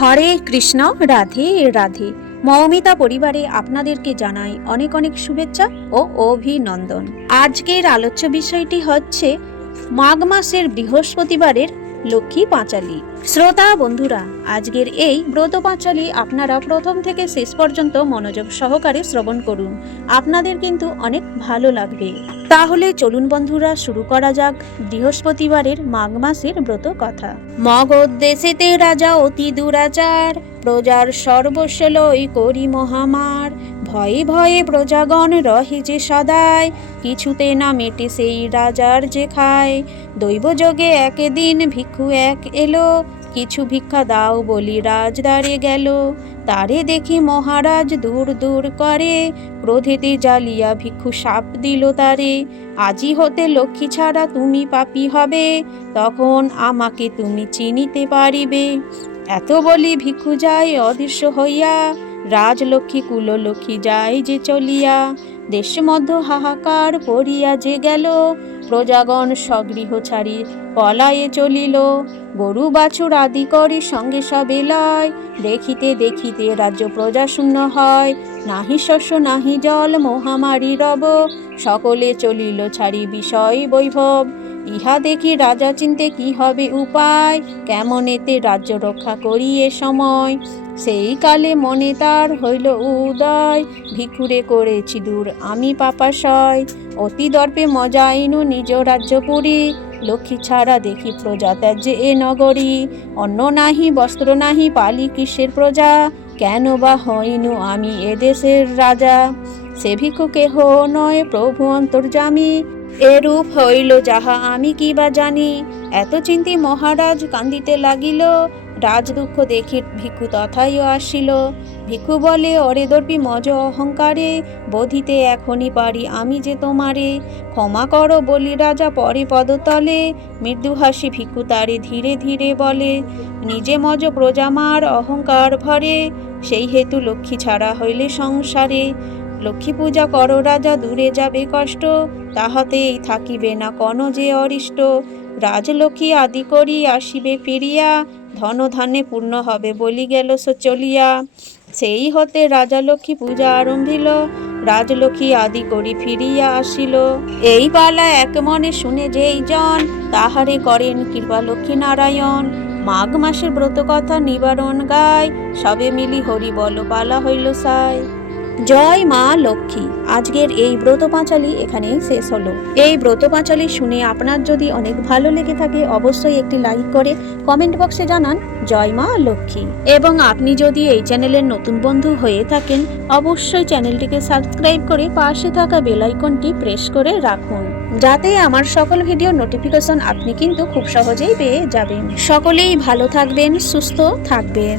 হরে কৃষ্ণ, রাধে রাধে। মৌমিতা পরিবারে আপনাদেরকে জানাই অনেক অনেক শুভেচ্ছা ও অভিনন্দন। আজকের আলোচ্য বিষয়টি হচ্ছে মাঘ মাসের বৃহস্পতিবারের লক্ষ্মী পাঁচালী। শ্রোতা বন্ধুরা, আজকের এই ব্রত পাঁচালী আপনারা প্রথম থেকে শেষ পর্যন্ত মনোযোগ সহকারে শ্রবণ করুন, আপনাদের কিন্তু অনেক ভালো লাগবে। তাহলে চলুন বন্ধুরা, শুরু করা যাক বৃহস্পতিবারের মাঘ মাসের ব্রত কথা। মগধ দেশেতে রাজা অতি দুরাচার, প্রজার সর্বস্ব লই করি মহামার। ভয়ে ভয়ে প্রজাগণ রহে যে সদায়, কিছুতে না মেটে সেই রাজার যে খায়। দৈবযোগে একদিন ভিক্ষু এক এলো, কিছু ভিক্ষা দাও বলি রাজদ্বারে গেল। তারে দেখি মহারাজ দূর দূর করে, ক্রোধেতে জ্বালিয়া ভিক্ষু শাপ দিল তারে। আজি হতে লক্ষ্মী ছাড়া তুমি পাপী হবে, তখন আমাকে তুমি চিনিতে পারিবে। এত বলি ভিক্ষু যায় অদৃশ্য হইয়া, রাজলক্ষ্মী কুললক্ষ্মী যায় যে চলিয়া। দেশ মধ্য হাহাকার পড়িয়া যে গেল, প্রজাগণ স্বগৃহ ছাড়ি পলায়ে চলিল। গরু বাছুর আদি করে সঙ্গে সবে লয়, দেখিতে দেখিতে রাজ্য প্রজা শূন্য হয়। নাহি শস্য নাহি জল মহামারী রব, সকলে চলিল ছাড়ি বিষয় বৈভব। ইহা দেখি রাজা চিন্তে কি হবে উপায়, কেমন এতে রাজ্য রক্ষা করি এ সময়। সেই কালে মনে তার হইল উদয়, ভিক্ষুরে করেছি দূর আমি পাপাশয়। অতি দর্পে মজাইনু নিজ রাজ্যপুরী, লক্ষ্মী ছাড়া দেখি প্রজা ত্যাজ্যে এ নগরী। অন্ন নাহি বস্ত্র নাহি পালি কিসের প্রজা, কেন বা হইনু আমি এদেশের রাজা। সে ভিক্ষু কেহ নয় প্রভু অন্তর্যামী, এরূপ হইল যাহা আমি কি বা জানি। এত চিন্তি মহারাজ কান্দিতে লাগিল, রাজ দুঃখ দেখি ভিক্ষু তথাইও আসিল। ভিক্ষু বলে অরে দর্পী মজ অহংকারে, বোধিতে এখনই পারি আমি যে তোমারে। ক্ষমা করো বলি রাজা পরে পদতলে, মৃদু হাসি ভিক্ষু তারে ধীরে ধীরে বলে। নিজে মজ প্রজামার অহংকার ভরে, সেই হেতু লক্ষ্মী ছাড়া হইলে সংসারে। লক্ষ্মী পূজা করো রাজা দূরে যাবে কষ্ট, তাহাতেই থাকিবে না কোন যে অরিষ্ট। রাজলক্ষ্মী আদি করি আসিবে ফিরিয়া, ধন ধান্যে পূর্ণ হবে বলি গেল চলিয়া। সেই হতে রাজা লক্ষ্মী পূজা আরম্ভিল, রাজলক্ষ্মী আদি করি ফিরিয়া আসিল। এই পালা এক মনে শুনে যেই জন, তাহারে করেন কৃপা লক্ষ্মী নারায়ণ। মাঘ মাসের ব্রত কথা নিবারণ গায়, সবে মিলি হরি বল পালা হইল সাই। জয় মা লক্ষ্মী। আজকের এই ব্রত পাঁচালী এখানেই শেষ হলো। এই ব্রত পাঁচালী শুনে আপনার যদি অনেক ভালো লেগে থাকে, অবশ্যই একটি লাইক করে কমেন্ট বক্সে জানান জয় মা লক্ষ্মী। এবং আপনি যদি এই চ্যানেলের নতুন বন্ধু হয়ে থাকেন, অবশ্যই চ্যানেলটিকে সাবস্ক্রাইব করে পাশে থাকা বেল আইকনটি প্রেস করে রাখুন, যাতে আমার সকল ভিডিও নোটিফিকেশন আপনি কিন্তু খুব সহজেই পেয়ে যাবেন। সকলেই ভালো থাকবেন, সুস্থ থাকবেন।